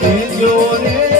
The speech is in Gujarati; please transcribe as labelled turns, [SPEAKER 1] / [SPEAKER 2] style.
[SPEAKER 1] દીધો રે